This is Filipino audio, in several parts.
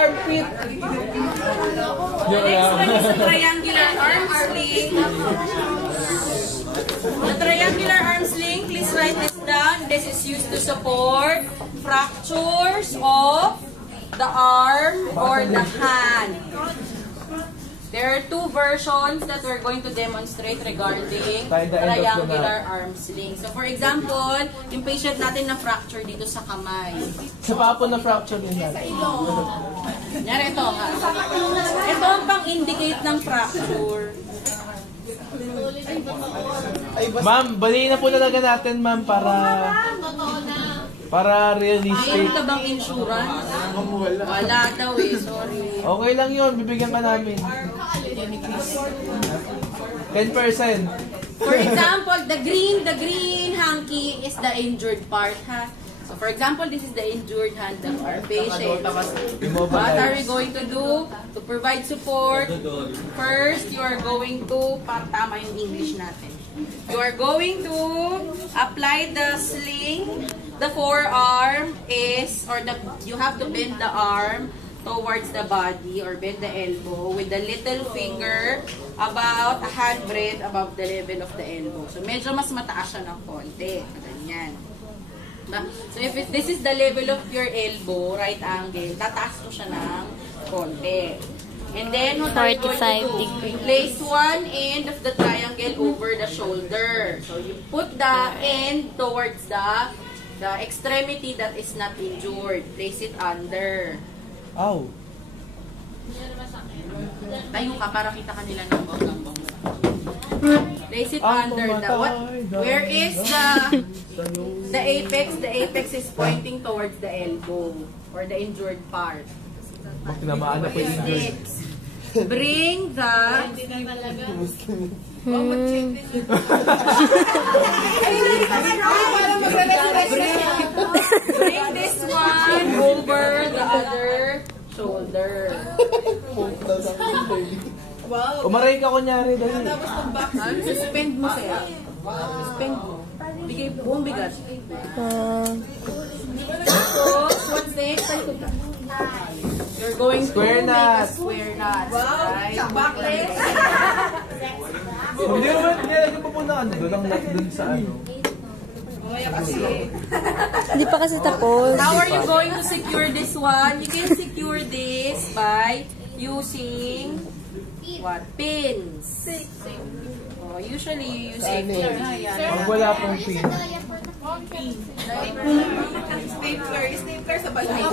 Armpit. The next one is a triangular arm sling. The triangular arm sling, please write this down. This is used to support fractures of the arm or the hand. There are two versions that we're going to demonstrate regarding triangular arm sling. So for example, yung patient natin na fracture dito sa kamay. Sa papo na fracture din natin. Nyari ito nga. Ito ang pang-indicate ng fracture. Ma'am, baliin na po talaga natin, ma'am, para realistic. Mayroon ka bang insurance? Wala daw eh, sorry. Okay lang yun, bibigyan ka namin. 10%. For example, the green hanky is the injured part, ha? So for example, this is the injured hand of our patient. What are we going to do to provide support? First, you are going to, tama yung English natin. You are going to apply the sling. The forearm is, you have to bend the arm towards the body or bend the elbow with the little finger about a handbreadth above the level of the elbow. So medyo mas mataas siya ng konti. Ganyan. So if this is the level of your elbow, right angle, tataas mo siya ng konti. And then what are you going to do? Place one end of the triangle over the shoulder. So you put the end towards the extremity that is not injured. Place it under. Ow. Tayo ka para kita kanila ng banggang. Place it under the what? Where is the apex? The apex is pointing towards the elbow or the injured part. Tinamaan na po yung injured. Bring the bring this one over the other shoulder. Wow. Umaray ka kunyari dali. Suspend mo siya. Suspend mo. Bigay buong bigat. So, what's next? You're going to Square make knot. a square knot. Wow. Right? Backless. Hindi naman nilagyan pa po na ano, doon ang lock dun sa ano. Hindi pa kasi tapos. How are you going to secure this one? You can secure this by using what? Pins. Oh, usually you use a pin. Pag wala pong pin. Stapler sa balay.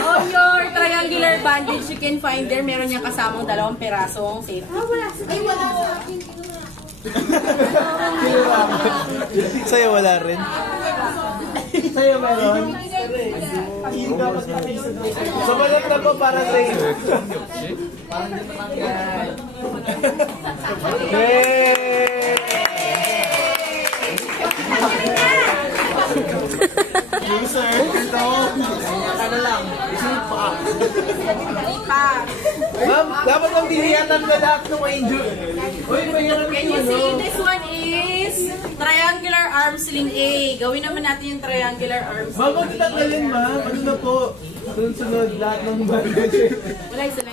On your triangular bandage, you can find there, meron niyang kasamang 2 perasong safety. Ay, wala sa akin. Sa'yo wala rin? Sa'yo meron? So balat na po para sa'yo. Yay! Loser! Ito! Ano lang? Ma'am, dapat ang biniyatan ko lahat ng injured. Uy, Can you see this one is triangular arm sling A. Gawin naman natin yung triangular arm sling. Ma'am, magtatanggalin ma'am. Ano na po? Sunod-sunod lahat ng bandage. Wala isa lang.